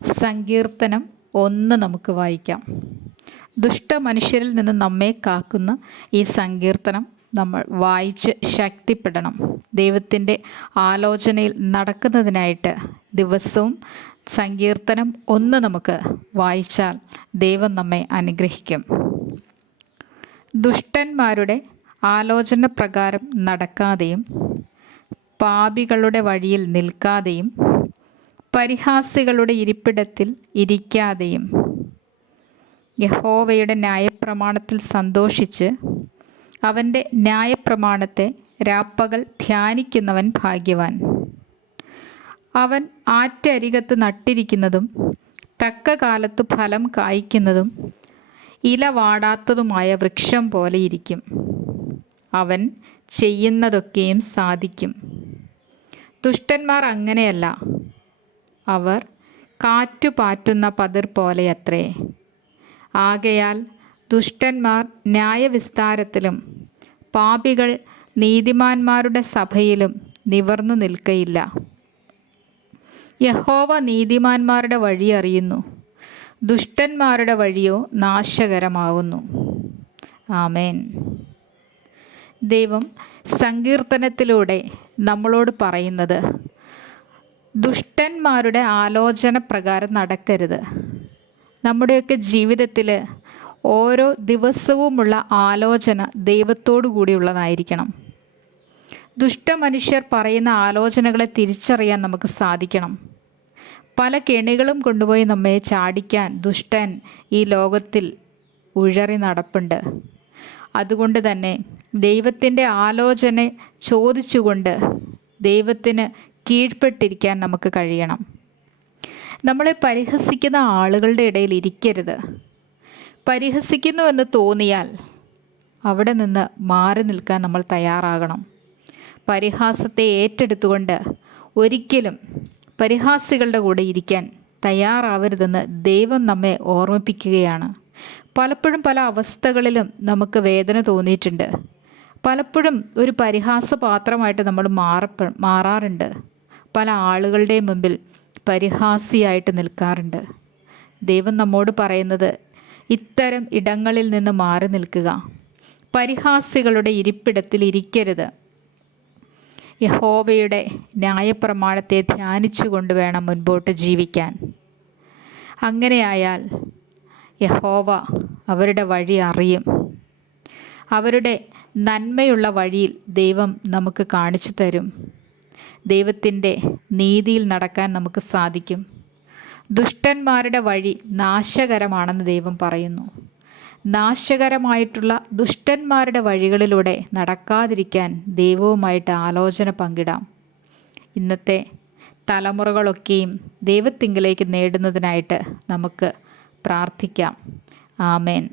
സങ്കീർത്തനം 1 നമുക്ക് വായിക്കാം. ദുഷ്ടമനുഷ്യരിൽ നിന്ന് നമ്മെ കാക്കുന്ന ഈ സങ്കീർത്തനം നമ്മൾ വായിച്ച് ശക്തിപ്പെടണം. ദൈവത്തിൻ്റെ ആലോചനയിൽ നടക്കുന്നതിനായിട്ട് ദിവസവും സങ്കീർത്തനം 1 നമുക്ക് വായിച്ചാൽ ദൈവം നമ്മെ അനുഗ്രഹിക്കും. ദുഷ്ടന്മാരുടെ ആലോചന പ്രകാരം നടക്കാതെയും പാപികളുടെ വഴിയിൽ നിൽക്കാതെയും പരിഹാസികളുടെ ഇരിപ്പിടത്തിൽ ഇരിക്കാതെയും യഹോവയുടെ ന്യായപ്രമാണത്തിൽ സന്തോഷിച്ച് അവൻ്റെ ന്യായപ്രമാണത്തെ രാപ്പകൽ ധ്യാനിക്കുന്നവൻ ഭാഗ്യവാൻ. അവൻ ആറ്റരികത്ത് നട്ടിരിക്കുന്നതും തക്ക കാലത്ത് ഫലം കായ്ക്കുന്നതും ഇല വാടാത്തതുമായ വൃക്ഷം പോലെ ഇരിക്കും. അവൻ ചെയ്യുന്നതൊക്കെയും സാധിക്കും. ദുഷ്ടന്മാർ അങ്ങനെയല്ല, അവർ കാറ്റുപാറ്റുന്ന പതിർ പോലെയത്രേ. ആകയാൽ ദുഷ്ടന്മാർ ന്യായവിസ്താരത്തിലും പാപികൾ നീതിമാന്മാരുടെ സഭയിലും നിവർന്നു നിൽക്കയില്ല. യഹോവ നീതിമാന്മാരുടെ വഴി അറിയുന്നു, ദുഷ്ടന്മാരുടെ വഴിയോ നാശകരമാകുന്നു. ആമേൻ. ദൈവം സങ്കീർത്തനത്തിലൂടെ നമ്മളോട് പറയുന്നത് ദുഷ്ടന്മാരുടെ ആലോചന പ്രകാരം നടക്കരുത്. നമ്മുടെയൊക്കെ ജീവിതത്തിൽ ഓരോ ദിവസവുമുള്ള ആലോചന ദൈവത്തോടു കൂടിയുള്ളതായിരിക്കണം. ദുഷ്ടമനുഷ്യർ പറയുന്ന ആലോചനകളെ തിരിച്ചറിയാൻ നമുക്ക് സാധിക്കണം. പല കെണികളും കൊണ്ടുപോയി നമ്മെ ചാടിക്കാൻ ദുഷ്ടൻ ഈ ലോകത്തിൽ ഉഴറി നടപ്പുണ്ട്. അതുകൊണ്ട് തന്നെ ദൈവത്തിൻ്റെ ആലോചന ചോദിച്ചുകൊണ്ട് ദൈവത്തിന് കീഴ്പ്പെട്ടിരിക്കാൻ നമുക്ക് കഴിയണം. നമ്മളെ പരിഹസിക്കുന്ന ആളുകളുടെ ഇടയിൽ ഇരിക്കരുത്. പരിഹസിക്കുന്നുവെന്ന് തോന്നിയാൽ അവിടെ നിന്ന് മാറി നിൽക്കാൻ നമ്മൾ തയ്യാറാകണം. പരിഹാസത്തെ ഏറ്റെടുത്തുകൊണ്ട് ഒരിക്കലും പരിഹാസികളുടെ കൂടെ ഇരിക്കാൻ തയ്യാറാവരുതെന്ന് ദൈവം നമ്മെ ഓർമ്മിപ്പിക്കുകയാണ്. പലപ്പോഴും പല അവസ്ഥകളിലും നമുക്ക് വേദന തോന്നിയിട്ടുണ്ട്. പലപ്പോഴും ഒരു പരിഹാസപാത്രമായിട്ട് നമ്മൾ മാറാറുണ്ട്. പല ആളുകളുടെയും മുമ്പിൽ പരിഹാസിയായിട്ട് നിൽക്കാറുണ്ട്. ദൈവം നമ്മോട് പറയുന്നത് ഇത്തരം ഇടങ്ങളിൽ നിന്ന് മാറി നിൽക്കുക. പരിഹാസികളുടെ ഇരിപ്പിടത്തിൽ ഇരിക്കരുത്. യഹോവയുടെ ന്യായപ്രമാണത്തെ ധ്യാനിച്ചുകൊണ്ട് വേണം മുൻപോട്ട് ജീവിക്കാൻ. അങ്ങനെയായാൽ യഹോവ അവരുടെ വഴി അറിയും. അവരുടെ നന്മയുള്ള വഴിയിൽ ദൈവം നമുക്ക് കാണിച്ചു തരും. ദൈവത്തിൻ്റെ നീതിയിൽ നടക്കാൻ നമുക്ക് സാധിക്കും. ദുഷ്ടന്മാരുടെ വഴി നാശകരമാണെന്ന് ദൈവം പറയുന്നു. നാശകരമായിട്ടുള്ള ദുഷ്ടന്മാരുടെ വഴികളിലൂടെ നടക്കാതിരിക്കാൻ ദൈവവുമായിട്ട് ആലോചന പങ്കിടാം. ഇന്നത്തെ തലമുറകളൊക്കെയും ദൈവത്തിങ്കലേക്ക് നേടുന്നതിനായിട്ട് നമുക്ക് പ്രാർത്ഥിക്കാം. ആമേൻ.